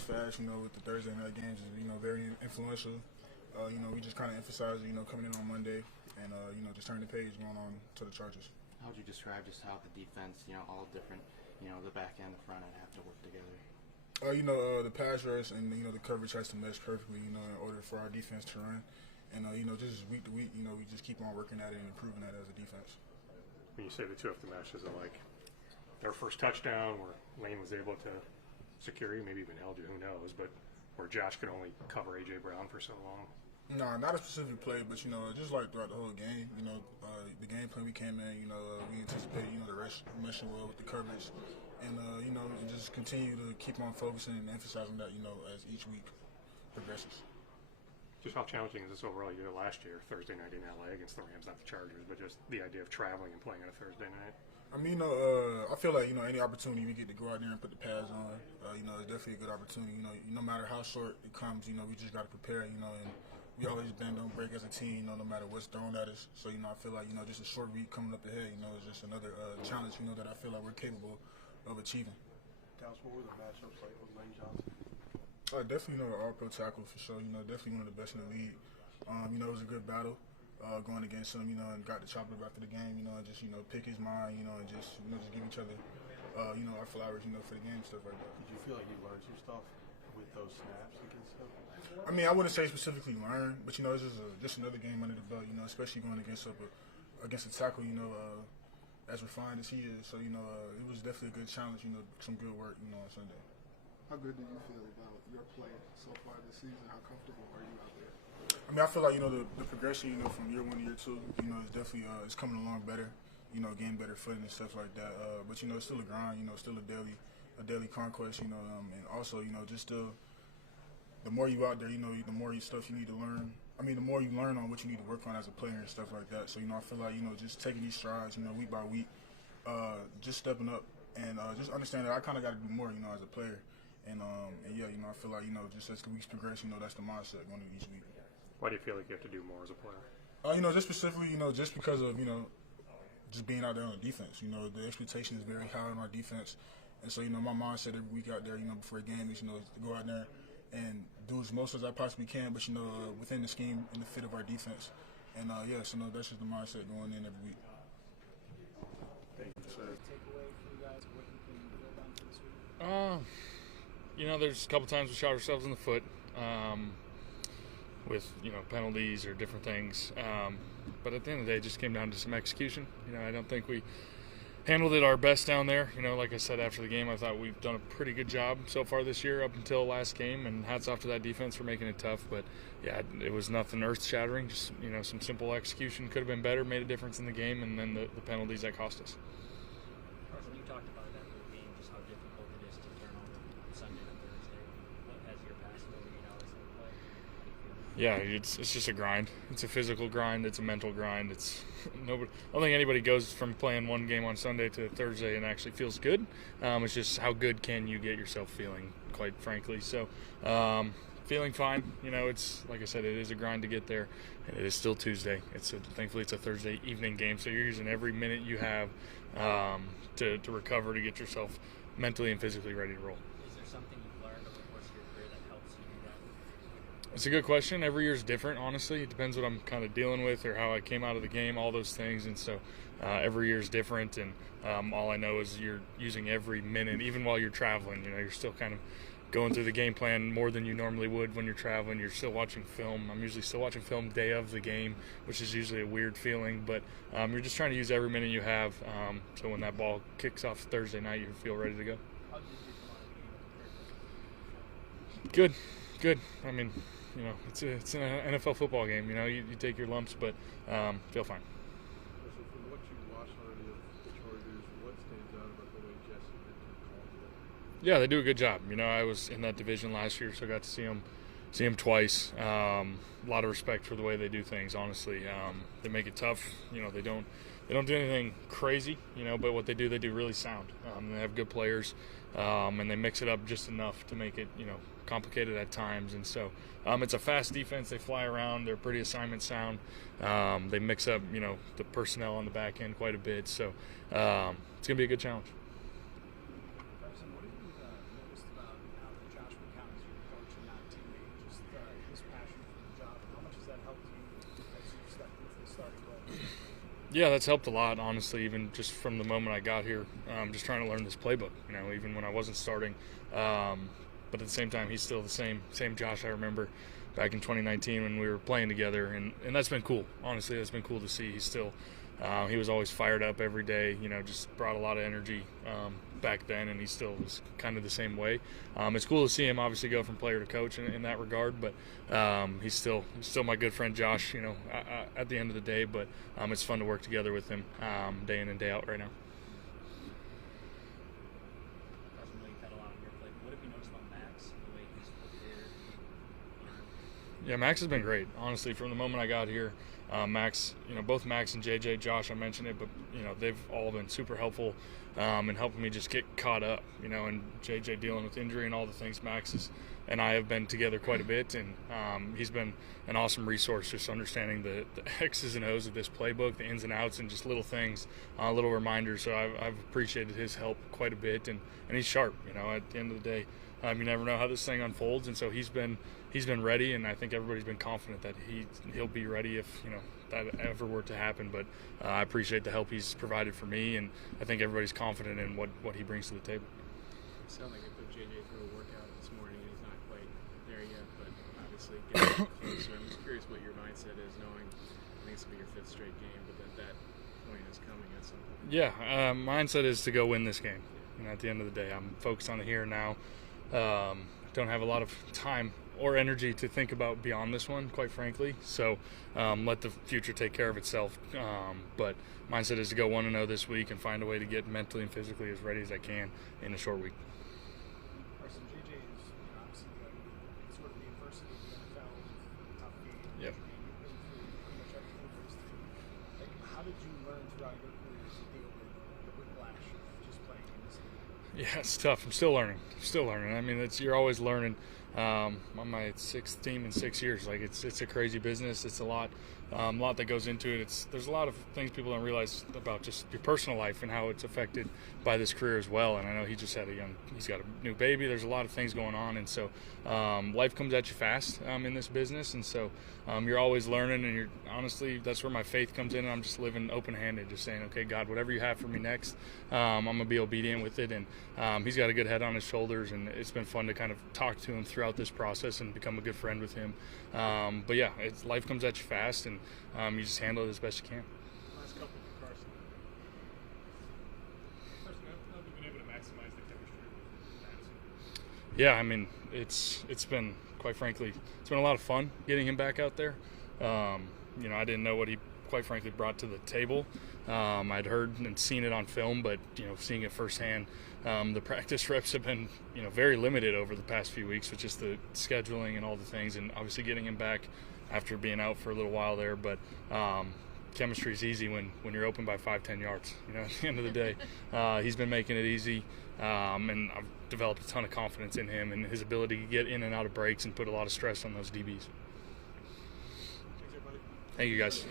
moves fast, with the Thursday night games is, very influential. We just kind of emphasize, coming in on Monday and, just turning the page going on to the Chargers. How would you describe just how the defense, all different, the back end, the front end have to work together? The pass rush and, the coverage has to mesh perfectly, in order for our defense to run. And, just week to week, we just keep on working at it and improving that as a defense. When you say the two have to mesh, is it like their first touchdown where Lane was able to secure you, maybe even held you, who knows, but where Josh could only cover A.J. Brown for so long? No, not a specific play, but, just like throughout the whole game, the game plan we came in, we anticipated, the rush meshing well with the coverage. And, and just continue to keep on focusing and emphasizing that, as each week progresses. Just how challenging is this overall? You did it last year, Thursday night in L.A. against the Rams, not the Chargers, but just the idea of traveling and playing on a Thursday night? I mean, I feel like, any opportunity we get to go out there and put the pads on, it's definitely a good opportunity. No matter how short it comes, we just got to prepare, and we always bend, don't break as a team, no matter what's thrown at us. So, I feel like, just a short week coming up ahead, is just another challenge, that I feel like we're capable of achieving. Dallas, what were the matchups like with Lane Johnson? Definitely, all-pro tackle for sure. Definitely one of the best in the league. It was a good battle going against him, and got to chop it up after the game, and just, pick his mind, and just give each other, our flowers, for the game, stuff like that. Did you feel like you learned some stuff with those snaps against him? I mean, I wouldn't say specifically learn, but, it's just another game under the belt, especially going against a tackle, as refined as he is. So, it was definitely a good challenge, some good work, on Sunday. How good do you feel about your play so far this season? How comfortable are you out there? I mean, I feel like, the progression, from year one to year two, is definitely it's coming along better, getting better footing and stuff like that. But, it's still a grind, still a daily conquest, and also, just still, the more you out there, the more stuff you need to learn. I mean, the more you learn on what you need to work on as a player and stuff like that. So, I feel like, just taking these strides, week by week, just stepping up and just understanding that I kind of got to do more, as a player. And yeah, I feel like, just as the weeks progress, that's the mindset going into each week. Why do you feel like you have to do more as a player? Just specifically, just because of, just being out there on the defense. The expectation is very high on our defense. And so, my mindset every week out there, before a game is, to go out there and do as most as I possibly can, but, within the scheme and the fit of our defense. And, yeah, so, that's just the mindset going in every week. Thank you, sir. There's a couple times we shot ourselves in the foot with, penalties or different things. But at the end of the day, it just came down to some execution. I don't think we handled it our best down there. Like I said after the game, I thought we've done a pretty good job so far this year up until last game, and hats off to that defense for making it tough. But, yeah, it was nothing earth-shattering. Just, some simple execution could have been better, made a difference in the game, and then the penalties that cost us. Carson, you talked about that whole game, just how difficult it is to turn over Sunday to Thursday. What has your past 48 hours looked like? Yeah, it's just a grind. It's a physical grind. It's a mental grind. It's nobody. I don't think anybody goes from playing one game on Sunday to Thursday and actually feels good. It's just how good can you get yourself feeling, quite frankly. So, feeling fine. It's like I said, it is a grind to get there, and it is still Tuesday. Thankfully it's a Thursday evening game, so you're using every minute you have to recover, to get yourself mentally and physically ready to roll. Is there something you've learned over the course of your career that helps you do that? It's a good question. Every year is different, honestly. It depends what I'm kind of dealing with or how I came out of the game, all those things. And so every year is different, and all I know is you're using every minute, even while you're traveling. You're still kind of going through the game plan more than you normally would when you're traveling. You're still watching film. I'm usually still watching film day of the game, which is usually a weird feeling. But you're just trying to use every minute you have, so when that ball kicks off Thursday night, you feel ready to go. How did you come out of the game? Good. I mean, it's an NFL football game. You take your lumps, but feel fine. So from what you watched already of the Chargers, what stands out about the way Jesse and called today? Yeah, they do a good job. I was in that division last year, so I got to see them twice. A lot of respect for the way they do things. Honestly, they make it tough. They don't do anything crazy. But what they do really sound. They have good players, and they mix it up just enough to make it complicated at times. And so it's a fast defense. They fly around. They're pretty assignment sound. They mix up the personnel on the back end quite a bit. So it's gonna be a good challenge. Carson, what have you noticed about how the Josh McCown Yeah, that's helped a lot, honestly, even just from the moment I got here, just trying to learn this playbook, even when I wasn't starting. But at the same time, he's still the same Josh I remember back in 2019 when we were playing together, and that's been cool. Honestly, that's been cool to see. He's still he was always fired up every day, just brought a lot of energy back then, and he still was kind of the same way. It's cool to see him obviously go from player to coach in that regard, but he's still my good friend Josh, at the end of the day, but it's fun to work together with him day in and day out right now. Carson, I know you've had a lot on your plate. What have you noticed about Max, the way he's prepared and learned? Yeah, Max has been great, honestly, from the moment I got here. Max, both Max and JJ, Josh, I mentioned it, but, they've all been super helpful in helping me just get caught up, and JJ dealing with injury and all the things. Max and I have been together quite a bit, and he's been an awesome resource, just understanding the X's and O's of this playbook, the ins and outs, and just little things, little reminders. So I've appreciated his help quite a bit, and he's sharp, at the end of the day. You never know how this thing unfolds, and so he's been ready, and I think everybody's been confident that he'll be ready if that ever were to happen. But I appreciate the help he's provided for me, and I think everybody's confident in what he brings to the table. It sounded like I put JJ through a workout this morning, and he's not quite there yet, but obviously getting closer. I'm just curious what your mindset is, knowing I think it's going to be your 5th straight game, but that point is coming at some point. Yeah, mindset is to go win this game. At the end of the day, I'm focused on the here and now. Don't have a lot of time or energy to think about beyond this one, quite frankly. So let the future take care of itself. But mindset is to go 1-0 this week and find a way to get mentally and physically as ready as I can in a short week. Carson, JJ is obviously sort of the adversity of the NFL, tough game. Yep. You've been through pretty much everything for this team. How did you learn throughout your career to deal with the whiplash of just playing in this league? Yeah, it's tough. I'm still learning. I mean, you're always learning. On my 6th team in 6 years, it's a crazy business. It's a lot that goes into it. There's a lot of things people don't realize about just your personal life and how it's affected by this career as well. And I know he's got a new baby. There's a lot of things going on, and so life comes at you fast in this business, and so you're always learning. And honestly, that's where my faith comes in. And I'm just living open-handed, just saying, okay, God, whatever you have for me next, I'm gonna be obedient with it. And he's got a good head on his shoulders, and it's been fun to kind of talk to him throughout this process and become a good friend with him. But yeah, life comes at you fast, and you just handle it as best you can. Last couple for Carson. Carson, how have you been able to maximize the chemistry with Madison? Yeah, I mean, it's been, quite frankly, it's been a lot of fun getting him back out there. I didn't know what he, quite frankly, brought to the table. I'd heard and seen it on film, but seeing it firsthand, the practice reps have been very limited over the past few weeks with just the scheduling and all the things, and obviously getting him back after being out for a little while there. But chemistry is easy when you're open by 5-10 yards. At the end of the day, he's been making it easy, and I've developed a ton of confidence in him and his ability to get in and out of breaks and put a lot of stress on those DBs. Thanks, everybody. Thank you, guys.